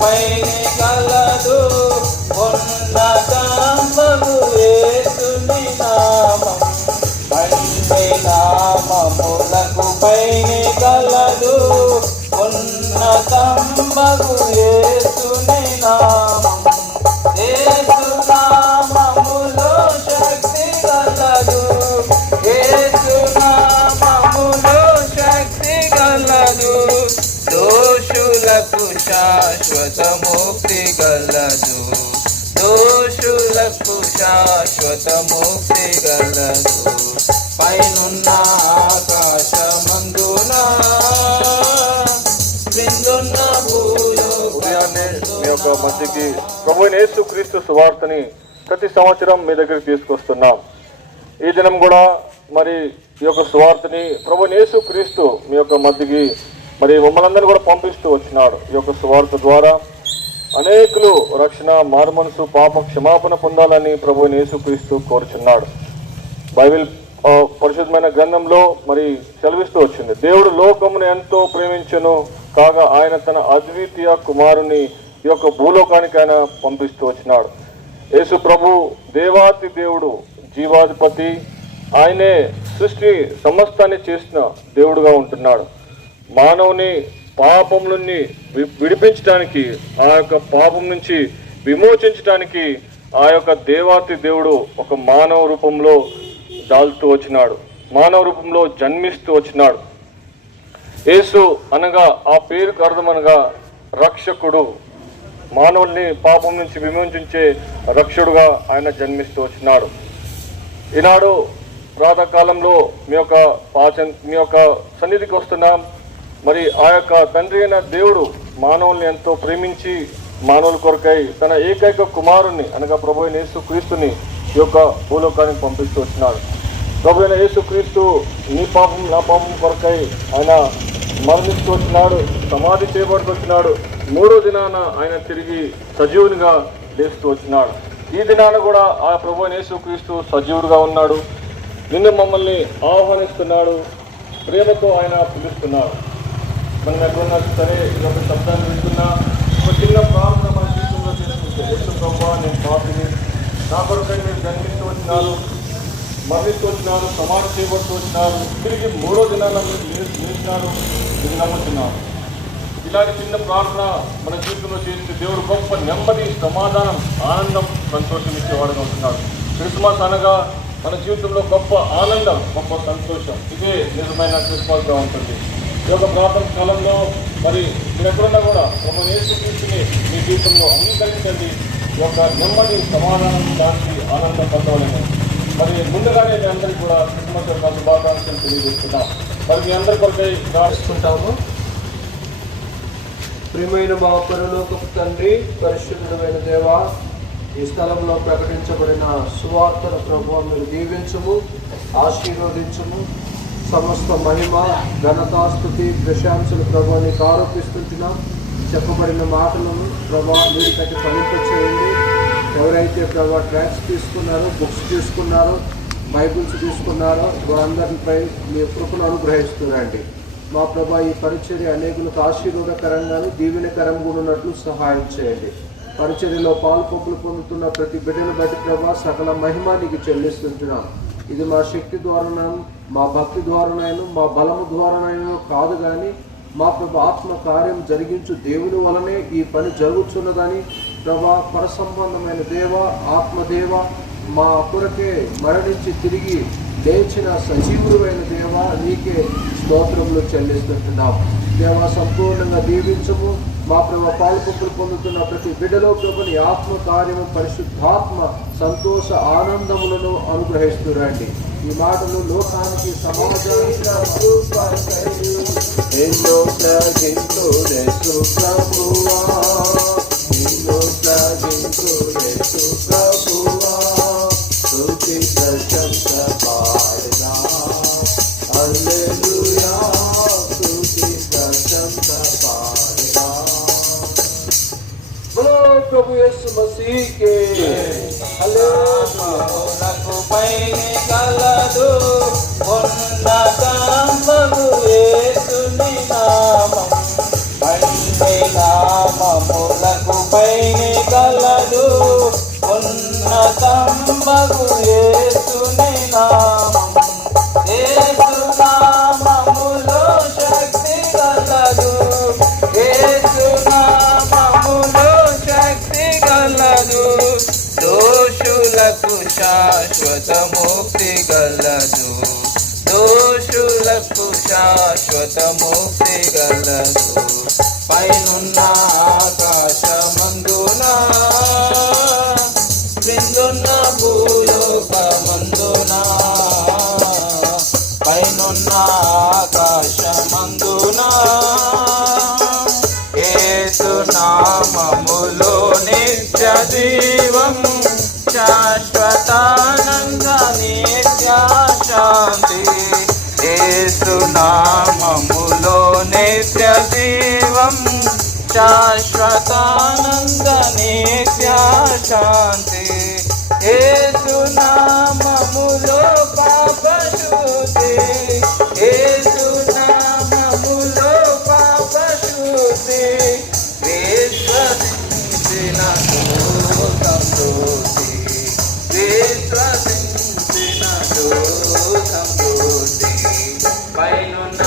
పైనే కలదు ఉన్నతమగు యేసుని నామం. అన్ని నామములకు పైనే కలదు ఉన్నతమగు యేసుని నామం. యేసు నామములో శక్తి కలదు, యేసు నామములో శక్తి కలదు. దోషులకు శాశ్వత ముక్తి గలదు, దోషులకు శాశ్వత ముక్తి గలదు. పైనున్న ఆకాశమందున క్రిందున్న ఉదయాన్నే మీ యొక్క మధ్యకి ప్రభువైన యేసుక్రీస్తు సువార్తని ప్రతి సంవత్సరం మీ దగ్గరికి తీసుకొస్తున్నాం. ఈ దినం కూడా మరి ఈ యొక్క సువార్తని ప్రభువైన యేసుక్రీస్తు మీ యొక్క మధ్యకి మరి మమ్మల్ని అందరినీ కూడా పంపిస్తూ వచ్చినాడు. ఈ యొక్క సువార్త ద్వారా అనేకులు రక్షణ, మారుమనసు, పాప క్షమాపణ పొందాలని ప్రభువైన యేసుక్రీస్తు కోరుచున్నాడు. బైబిల్ పరిశుద్ధమైన గ్రంథంలో మరి సెలవిస్తూ వచ్చింది, దేవుడు లోకమును ఎంతో ప్రేమించెను కాగా ఆయన తన అద్వితీయ కుమారుని ఈ యొక్క భూలోకానికి ఆయన పంపిస్తూ వచ్చినాడు. యేసు ప్రభు దేవాతి దేవుడు, జీవాధిపతి, ఆయనే సృష్టి సమస్తాన్ని చేసిన దేవుడుగా ఉంటున్నాడు. మానవుని పాపం నుండి విడిపించడానికి, ఆ యొక్క పాపం నుంచి విమోచించడానికి ఆ యొక్క దేవాతి దేవుడు ఒక మానవ రూపంలో దాల్తూ వచ్చినాడు, మానవ రూపంలో జన్మిస్తూ వచ్చినాడు. యేసు అనగా ఆ పేరుకు అర్థమనగా రక్షకుడు, మానవుల్ని పాపం నుంచి విమోచించే రక్షకుడుగా ఆయన జన్మిస్తూ వచ్చినాడు. ఈనాడు ప్రాతకాలంలో మీ యొక్క సన్నిధికి వస్తున్నాం. మరి ఆ యొక్క తండ్రి అయిన దేవుడు మానవుల్ని ఎంతో ప్రేమించి మానవుల కొరకై తన ఏకైక కుమారుణ్ణి అనగా ప్రభు అయిన యేసుక్రీస్తుని ఈ యొక్క భూలోకానికి పంపిస్తూ వచ్చినాడు. ప్రభు అయిన యేసుక్రీస్తు నీ పాపం నా పాపం కొరకై ఆయన మరణిస్తూ వచ్చినాడు, సమాధి చేయబడుతూ వచ్చినాడు. 3వ దినాన ఆయన తిరిగి సజీవునిగా లేస్తూ వచ్చినాడు. ఈ దినాన కూడా ఆ ప్రభు అయిన యేసుక్రీస్తు సజీవుడుగా ఉన్నాడు. నిన్ను మమ్మల్ని ఆహ్వానిస్తున్నాడు, ప్రేమతో ఆయన పిలుస్తున్నాడు. మనం ఎక్కడున్నా సరే ఈ యొక్క శబ్దాన్ని వింటున్నా ఒక చిన్న ప్రార్థన మన జీవితంలో చేసుకుంటే, యేసు ప్రభువా నేను పాపిని, నా కొరకై మీరు జన్మిస్తూ వచ్చినారు, మరణిస్తూ వచ్చినారు, సమాధి చేయబడుతూ వచ్చినారు, తిరిగి 3వ దినాన మీరు లేచినారు, ఇది నమ్ముతున్నాను. ఇలాంటి చిన్న ప్రార్థన మన జీవితంలో చేస్తే దేవుడు గొప్ప నెమ్మది, సమాధానం, ఆనందం, సంతోషం ఇచ్చేవాడుగా ఉంటున్నాడు. క్రిస్మస్ అనగా మన జీవితంలో గొప్ప ఆనందం, గొప్ప సంతోషం. ఇదే నిజమైన క్రిస్మస్గా ఉంటుంది. ఈ యొక్క ప్రార్థన కాలంలో మరి మీరు ఎక్కడున్నా కూడా ఒక యేసుక్రీస్తుని మీ జీవితంలో అంగీకరించండి. ఈ యొక్క నెమ్మది, సమాధానం, శాంతి, ఆనందం పొందవాలని మరి ముందుగానే మీ అందరికీ కూడా క్రిస్మస్ యొక్క శుభాకాంక్షలు తెలియజేస్తున్నాం. మరి మీ అందరి కొరకై ప్రార్థిస్తుంటాము. ప్రియమైన మా పరలోకపు తండ్రి, పరిశుద్ధుడైన దేవా, ఈ స్థలంలో ప్రకటించబడిన సువార్తను ప్రభువా మీరు దీవించుము, ఆశీర్వదించుము. సమస్త మహిమ, ఘనతాస్తుతి, ప్రశంసలు ప్రభువా నీకు ఆరోపిస్తుంటున్నాం. చెప్పబడిన మాటలను ప్రభువా మీరు కట్టి ఫలింపచేయండి. ఎవరైతే ప్రభువా ట్రాక్స్ తీసుకున్నారో, బుక్స్ తీసుకున్నారో, బైబిల్స్ తీసుకున్నారో వారందరిపై మీ కృపను అనుగ్రహిస్తున్నారండి. మా ప్రభా ఈ పరిచర్య అనేకులకు ఆశీర్వాదకరంగాను దీవెనకరంగా ఉన్నట్లు సహాయం చేయండి. పరిచర్యలో పాల్పొప్పులు పొందుతున్న ప్రతి బిడ్డను బట్టి ప్రభా సకల మహిమ నీకు చెల్లిస్తుంటున్నాం. ఇది మా శక్తి ద్వారానైనా, మా భక్తి ద్వారానైనా, మా బలము ద్వారానైనా కాదు, కానీ మా ప్రభు ఆత్మ కార్యం జరిగించు దేవుని వలనే ఈ పని జరుగుతున్నదని ప్రభా పర సంబంధమైన దేవ, ఆత్మదేవ, మా కొరకే మరణించి తిరిగి లేచిన సజీవుడైన దేవ నీకే స్తోత్రములు చెల్లిస్తుంటున్నాం. దేవ సంపూర్ణంగా దీవించము. మా ప్రభు పాల్పొప్పులు పొందుతున్న ప్రతి బిడ్డలో ప్రభుని ఆత్మ కార్యము, పరిశుద్ధాత్మ సంతోష ఆనందములను అనుగ్రహిస్తురండి. ఈ మాటలు లోకానికి సమాజానికి प्रभु यीशु मसीह के పైనే కలదు ఉన్నతమగు యేసుని నామం. అన్ని నామముల కలుగు యేసుని నామం. యేసు నామములో శక్తి కలదు. యేసు నామములో శక్తి కలదు. దోషులకు శాశ్వత ముక్తి గలదు. దోషులకు శాశ్వత ముక్తి గలదు. పైనున్న ఆకాశమందున క్రిందున్న భూలోకమందున పైనున్న ఆకాశమందున యేసు నామములో నిత్య జీవం శాశ్వతానంద నిత్య శాంతి. యేసు నామములో నిత్య జీవం శాశ్వతానంద నిత్య శాంతి. యేసు నామములో పాపశుద్ధి. యేసు నామములో పాపశుద్ధి. విశ్వసించిన సమృద్ధి. విశ్వసించిన సమృద్ధి. పైనున్న